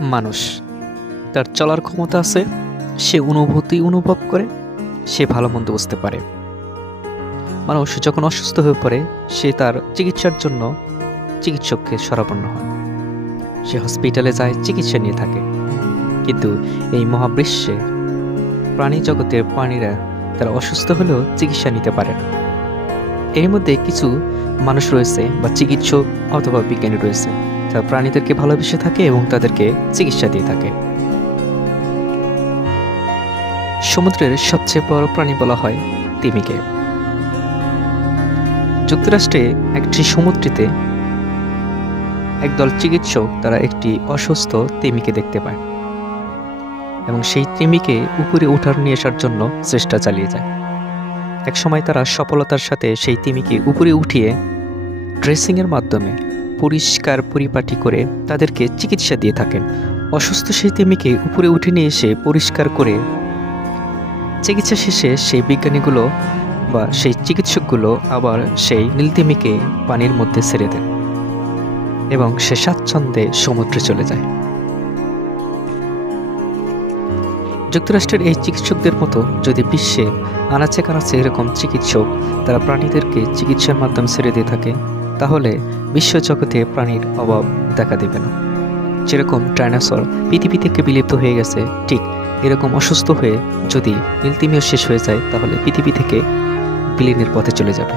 মানুষ, তার চলার ক্ষমতা আছে, সে অনুভূতি অনুভব করে, সে ভালো মন্দ বুঝতে পারে। মানুষ যখন অসুস্থ হয়ে পড়ে সে তার চিকিৎসার জন্য চিকিৎসককে শরণাপন্ন হয়, সে হসপিটালে যায়, চিকিৎসা নিয়ে থাকে। কিন্তু এই মহাবিশ্বে প্রাণী জগতের প্রাণীরা তারা অসুস্থ হলেও চিকিৎসা নিতে পারে না। এর মধ্যে কিছু মানুষ রয়েছে বা চিকিৎসক অথবা বিজ্ঞানী রয়েছে, তারা প্রাণীদেরকে ভালোবেসে থাকে এবং তাদেরকে চিকিৎসা দিয়ে থাকে। সমুদ্রের সবচেয়ে বড় প্রাণী বলা হয় তিমিকে। যুক্তরাষ্ট্রে একটি সমুদ্রতে একদল চিকিৎসক তারা একটি অসুস্থ তিমিকে দেখতে পায় এবং সেই তিমিকে উপরে নিয়ে আসার জন্য চেষ্টা চালিয়ে যায়। এক সময় তারা সফলতার সাথে সেই তিমিকে উপরে উঠিয়ে ড্রেসিংয়ের মাধ্যমে পরিষ্কার পরিপাটি করে তাদেরকে চিকিৎসা দিয়ে থাকেন। অসুস্থ সেই তিমিকে উপরে উঠে নিয়ে এসে পরিষ্কার করে চিকিৎসা শেষে সেই বিজ্ঞানীগুলো বা সেই চিকিৎসকগুলো আবার সেই নীলতিমিকে পানির মধ্যে ছেড়ে দেন এবং সে স্বাচ্ছন্দ্যে সমুদ্রে চলে যায়। যুক্তরাষ্ট্রের এই চিকিৎসকদের মতো যদি বিশ্বে আনাচে কানাচে এরকম চিকিৎসক তারা প্রাণীদেরকে চিকিৎসার মাধ্যমে ছেড়ে দিয়ে থাকে, তাহলে বিশ্বজগতে প্রাণীর অভাব দেখা দেবে না। যেরকম ডাইনোসর পৃথিবী থেকে বিলুপ্ত হয়ে গেছে, ঠিক এরকম অসুস্থ হয়ে যদি নীলতিমিও শেষ হয়ে যায়, তাহলে পৃথিবী থেকে বিলীনের পথে চলে যাবে।